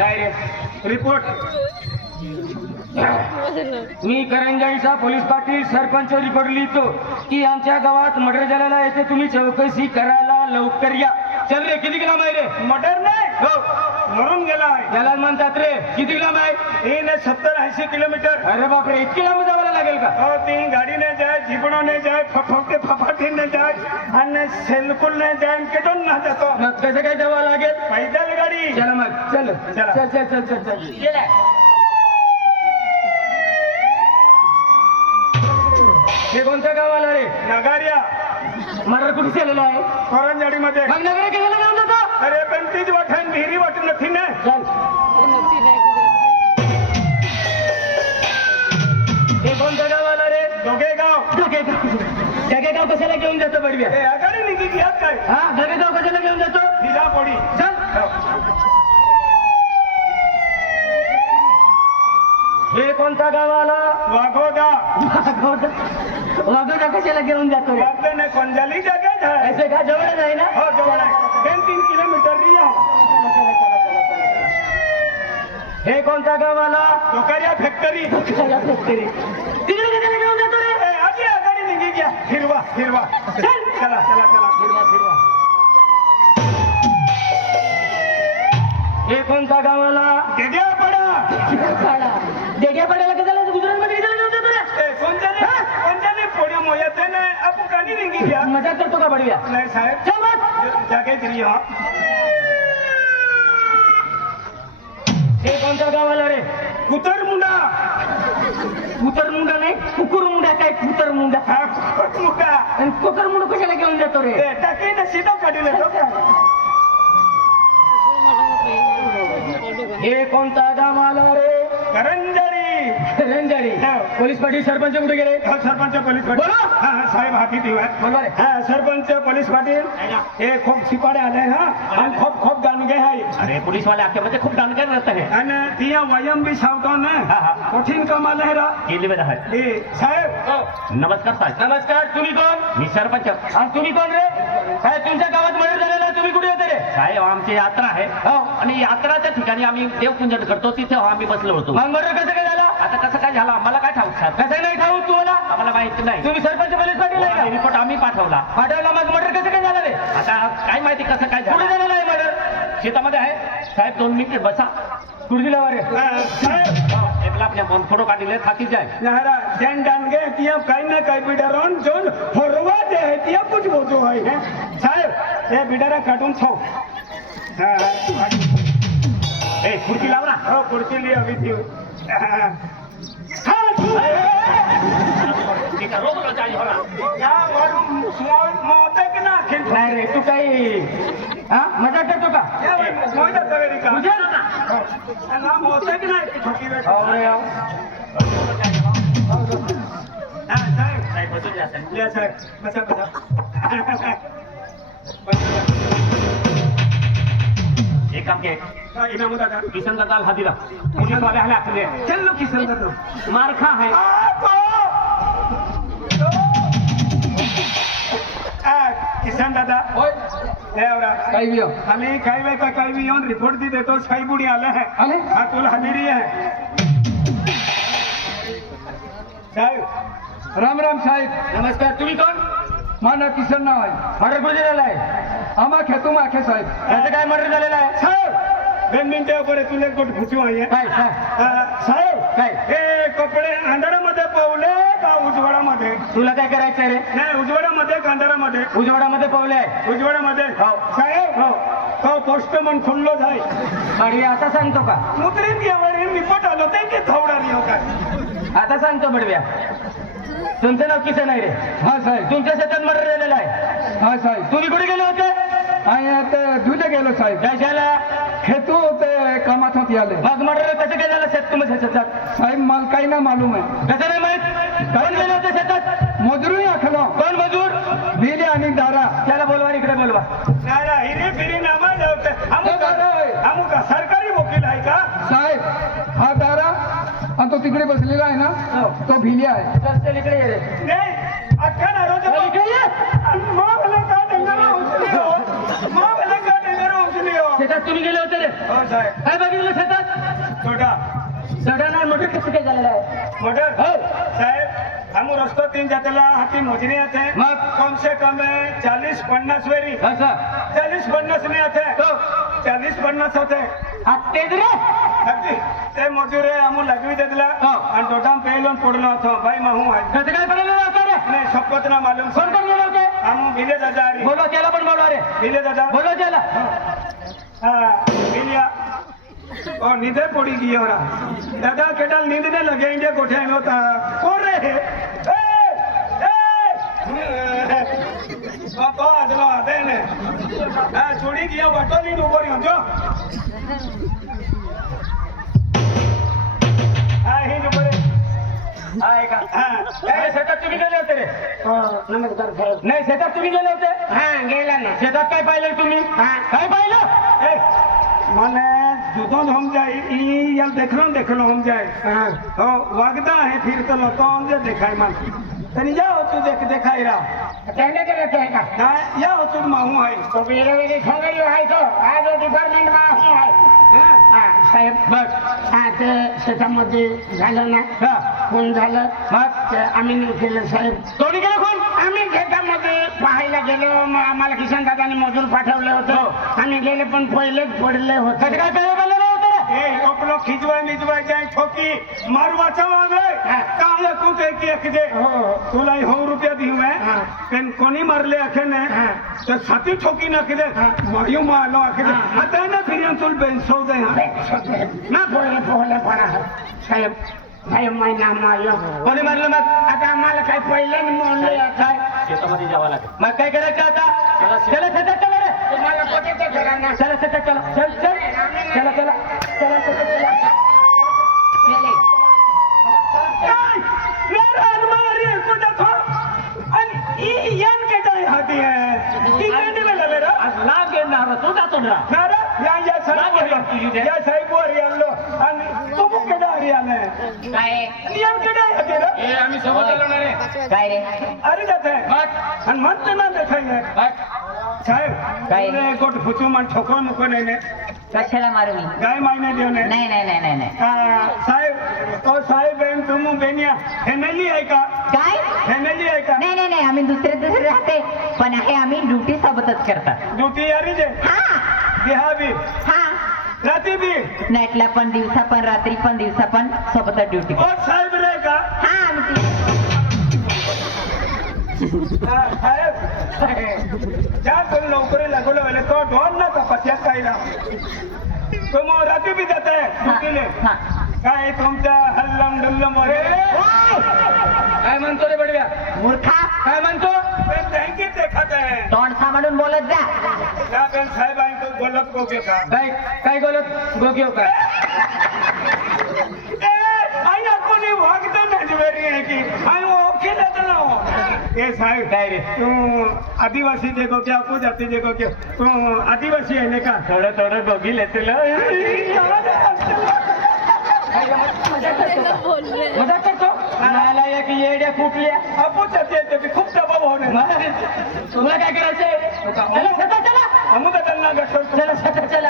काय रे रिपोर्ट मी करंजाईचा पोलीस पाटील सरपंच रिपोर्ट लिहितो की आमच्या गावात मर्डर झालेला आहे ते तुम्ही चौकशी करायला लवकर या. चल रे किती लांब आहे रे? मटर नाही. हो. मरून गेला आहे. याला म्हणतात रे किती लांब आहे? तीन सत्तर ऐंशी किलोमीटर. अरे बापरे इतकी लांब जावं लागेल का? और तीन गाड़ी ने जाए जीपड़ो ने जाए फफोके फफाटी ने जाए अन्य सेलकुल ने जाए केटोन ना जातो. मग कसं काय जावं लागेल? पैदल गाडी. चला मग चल चला. चल. चल चल चल चल. गेलाय. हे कोणत्या गावाला रे? नगारिया. मर्डर कुठे केलेला आहे? करंजाडी मध्ये मग नगर केलेला घेऊन जातो. अरे पण तीच वाटण विहिरी वाट नथी ने? चल. ए आगाडी निघी घ्या काय? हा ढगेगाव कशाला घेऊन जातो. दिला पोडी चल. हे कोणत्या गावाला वाघोदा वागोदा कशाला घेऊन जातो रे? वागले ने कोंजाली जगह है ऐसे का? जवळ नाही ना? हो जवळ आहे. तीन तीन किलोमीटर हे गावाला दोकारिया फॅक्टरी कशाला फॅक्टरी तिकडे कशाला घेऊन जातो रे ए आजी आगाडी हिरवा हिरवा चल. चला चला चला हिरवा हिरवा हे कोणत्या गावाला? पडा डेग्या पडायला कशाला गुजरात मध्ये रे ए कोणत्याने कोणत्याने पोड्या मोयाचे ने आपण निघी घ्या मजा करतो का बडव्या? नाही साहेब. चल मग. हा. हे कोणत्या गावाला रे? कुतर मुंडा कुतर मुंडा नाही कुकुर मुंडा काय कुतर मुंडा हा कुतर मुंडा आणि कुकर मुंड कशाला घेऊन जातो रे? टाकी ना सीधा काढून येतो. हे कोणता गावाला रे? करंजारी रंजारी. पोलीस पाटील सरपंच कुठे गेले? हा, सरपंच पोलीस पाटील. हा हा, साहेब हाती बरोबर आहे. हा सरपंच पोलीस पाटील. हे खूप शिपाडे आले हा. आणि खूप खूप गाणगे आहे. अरे पोलीस वाले आपल्या मध्ये खूप डांडकर रहता है आणि तिया वयम बी सावतो ना. हा, हा. कठीण कमाल आहे रा. केली बेटा है ए साहेब. नमस्कार साहेब. नमस्कार तुम्ही कोण? मी सरपंच. आणि तुम्ही कोण रे? काय तुमच्या गावात मर्डर झालेला आहे, तुम्ही कुठे होते रे? साहेब आमची यात्रा आहे. हो. आणि यात्राच्या ठिकाणी आम्ही देवपूजन करतो तिथे आम्ही बसलो होतो. मग मर्डर कसं आता कसं काय झालं? आम्हाला काय ठाऊक? साहेब कसं नाही ठाऊक तुम्हाला? आम्हाला माहिती नाही. तुम्ही सरपंच पोलीस पाटील का? रिपोर्ट आम्ही पाठवला. पाठवला मग मर्डर कसं काय झालं रे? आता काय माहिती कसं काय कुठे झालं झालेलं आहे मर्डर? शेतामध्ये आहे. साहेब दोन मिनिट बसा. कुठे दिला रे हा, आपल्या मन फोटो काढले थाकी जाय नारा जैन डांगे तिया काही ना काही बिडारून जोन फरवा जे आहे तिया कुछ हे. साहेब हे बिडारा हा, हा. ए खुर्ची लाव ना. हो ठीक मो- नाही रे तू काही हा मजा करतो का या मोते तवेरी का तुझ्या हो. ना मोते छोटी हो रे हो. हा, साहेब या साहेब बसा बसा एक काम के हा, इनाम दादा? किसन का दाल पुलिस वाले हले आपले चल लो किसन दादा मार खा है किसान दादा. काही हो. काही वेळ का काही येऊन रिपोर्ट दी देतो. साई बुडी आले आले? हा तुला हजेरी आहे. साहेब. राम राम साहेब. नमस्कार. तुम्ही कोण? माझं किसन नाव आहे. मर्डर झालेला आहे आम्हा खेतू माखे साहेब. कसं काय मर्डर झालेला आहे? साहेब! दोन मिनिटं बरे तुला गोट खुचू आहे काय काय? हा, साहेब काय? हे कपडे अंधारामध्ये पावले का उजवाडामध्ये? तुला काय करायचं रे? नाही उजवाडामध्ये का अंधारामध्ये उजवाडामध्ये पावले. आहे उजवाडामध्ये? हो. साहेब हो. तो पोस्टमन खुल्लो जाय आणि आता सांगतो का? मुद्रित यावर रिपोर्ट आलो ते की थोडा नाही काय? आता सांगतो बडव्या. तुमचं नाव किसन आहे रे? हा साहेब. तुमच्या शेतात मर्डर झालेला आहे. हा साहेब. तुम्ही कुठे गेले होते? आणि आता धुले गेलो साहेब. कशाला? खेतू ते कामात होती आले मग मर्डर कसं काय झालं? शेत तुमच्या शेतात? साहेब मला काही ना मालूम आहे. कसं नाही माहीत? कोण गेले होते शेतात? मजुरी आखलो. कोण मजूर? भिले आणि दारा. त्याला बोलवा इकडे बोलवा. हिरी नामा. अमुक सरकारी वकील आहे का? साहेब हा दारा आणि तो तिकडे बसलेला आहे ना? तो भिले आहे. इकडे ये रे. नाही अख्खा नारोज तुम्ही गेले होते रे. हो साहेब. काय बघितलं शेतात छोटा. सडा मोठे कसं काय झालेलं आहे? मटर हो. साहेब हम रस्तो तीन जातेला हाती मोजणी आते मग? कम से कम चालीस पन्नास वेरी. असं चालीस पन्नास नाही आते हो. चालीस पन्नास होते. तेच रे. नक्की ते मजुरे आम्ही लगवी देतला. हो. आणि टोटाम पेलोन पडलो होतो. भाई माहू आहे. कसं काय बनवलेलं होतं रे? नाही शपथ ना मालूम कोण कोण गेले होते? आम्ही भिले दादा बोलवा त्याला पण बोलवा रे. भिले दादा. बोलवा त्याला. हाँ. और नींदे पड़ी गई और दादा केटल नींद ने लगे इंडिया कोठे में होता कौन रे ए ए पापा अदलो आते ने हां छोड़ी गया बटोली नो आहे का हां नाही, शेतात तुम्ही गेले होते रे नमस्कार साहेब नाही शेतात तुम्ही गेले होते हां गेला ना शेतात काय पाहिलं तुम्ही काय पाहिलं ए माने जुदों हम जाए ई यार देखलो देखलो हम जाए हो वागदा है फिर तो लतो तनी जाओ तू देख देखाय रहा त्यांना केलं ते का ना या हो। तू माहू है तो वेगवेगळी सगळी आहे तो आज डिपार्टमेंट आहे हैं? हा साहेब बघ हा ते शेतामध्ये झालं ना। हा। खून झालं? मग आम्ही केलं साहेब। कोणी गेलं कोण आम्ही शेतामध्ये पाहायला गेलो मग आम्हाला किशन दादाने मजूर पाठवलं हो. होतं आम्ही गेले पण पहिलेच पडले होते। काय ठोकी मार वाचाव आवे काहे कुटे की एक दे हो. तुला हो रुपया दी मैं हाँ। पेन कोनी मारले आखे ने हाँ। तो साथी ठोकी ना के दे मारियो मारलो आखे दे हाँ। आता ना फिर हम तुल बेंसो दे हां. ना पोहले पोहले पडा साहेब साहेब महिना मायो. कोणी मारलं मग? आता आम्हाला काही पहिलेच मोडले काय शेतामध्ये जावं लागेल. मग काय करायचं आता? चला शेतात चला रे. तुम्हाला कुठे चला शेतात चला. चल चल. चला चला. या या लाग साहेब येणार तुझी ते. या साहेब वर यालो अन तू को के डारी आले काय यान के डाय हाथी रा ए आम्ही सोबत आलो ना रे. काय रे? अरे जाते मग अन मत ना मग साहेब काय? तुमने गोट फुचू मन ठोको मुको नहीं ने कशाला मारू मी? गाय मायने देव ने नाही नाही नाही नाही नाही. साहेब ओ साहेब बहन तुम बेनिया. फॅमिली आहे का? काय? फॅमिली आहे का? नाही नाही नाही. आम्ही दुसरे दुसरे राहते. पण आहे आम्ही ड्युटी सोबतच करतात. ड्युटी यारी जे हा बिहा बी हा राती बी नाईटला पण दिवसा पण रात्री पण दिवसा पण सोबतच ड्युटी ओ साहेब रे का हा साहेब ज्या कोण नोकरी लागवलं वेळे तो ढोल ना तपस्यात काही ना तो मग रात्री बी जात आहे ड्युटीले. काय तुमच्या हल्लम डुल्लम वगैरे काय म्हणतो रे बडव्या मूर्खा काय म्हणतो बँकेत आहे तोंड सांभाळून बोलत जा साहेब बोलत को का? काय काय बोलत गोग्यो कोणी वागतं नाही आहे की? आई ना हो. ए साहेब काय रे? तू आदिवासी देखो क्या आपको जाती देखो क्या तू आदिवासी आहे नाही का? थोडं थोडं गोगील तुला. मदत करतो? नाला एक येड्या कुठल्या? आपू जाती ते खूप दबाव होणे तुला काय करायचंय? चला शेतात चला. अमुक त्यांना गठर चला चला चला